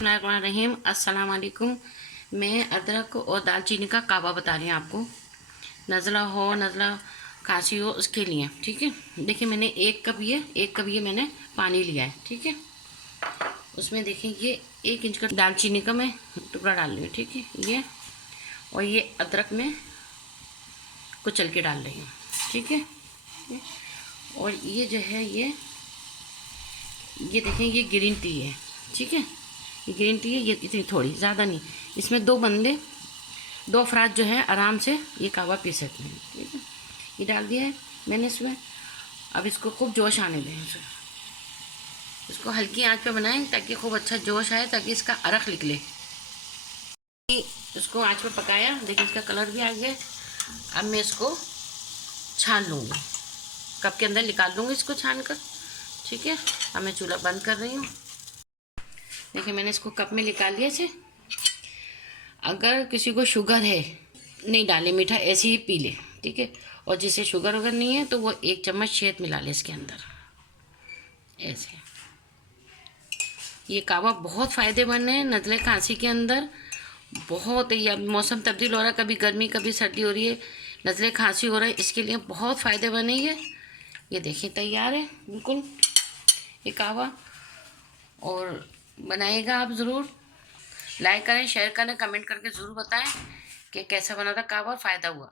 बिस्मिल्लाहिर्रहमानिर्रहीम। अस्सलाम वालेकुम। मैं अदरक और दालचीनी का कावा बता रही हूँ आपको। नज़ला खांसी हो उसके लिए, ठीक है। देखिए मैंने एक कप ये मैंने पानी लिया है, ठीक है। उसमें देखिए ये 1 इंच का दालचीनी का मैं टुकड़ा डाल रही हूँ, ठीक है। ये और ये अदरक में कुचल के डाल रही हूँ, ठीक है। और ये जो है ये देखें ये ग्रीन टी है, ठीक है। ये ग्रीन टी है, ये इतनी थोड़ी, ज़्यादा नहीं। इसमें 2 अफराद जो है आराम से ये कहवा पी सकते हैं, ठीक है। ये डाल दिया है मैंने इसमें। अब इसको खूब जोश आने दें इसको हल्की आंच पे बनाएं ताकि खूब अच्छा जोश आए, ताकि इसका अरक निकले। इसको आंच पे पकाया, देखिए इसका कलर भी आ गया। अब मैं इसको छान लूँगी, कप के अंदर निकाल दूँगी इसको छान कर, ठीक है। अब मैं चूल्हा बंद कर रही हूँ। देखिए मैंने इसको कप में निकाल लिया से। अगर किसी को शुगर है नहीं डाले, मीठा ऐसे ही पी ले, ठीक है। और जिसे शुगर वगर नहीं है तो वो 1 चम्मच शहद मिला ले इसके अंदर, ऐसे। ये कावा बहुत फ़ायदेमंद है नज़ले खांसी के अंदर। बहुत ही, अब मौसम तब्दील हो रहा है, कभी गर्मी कभी सर्दी हो रही है, नज़ले खांसी हो रहा है, इसके लिए बहुत फ़ायदेमंद है ये देखिए तैयार है बिल्कुल ये कावा। और बनाइएगा आप ज़रूर। लाइक करें, शेयर करें, कमेंट करके ज़रूर बताएं कि कैसा बना था कावा, फ़ायदा हुआ।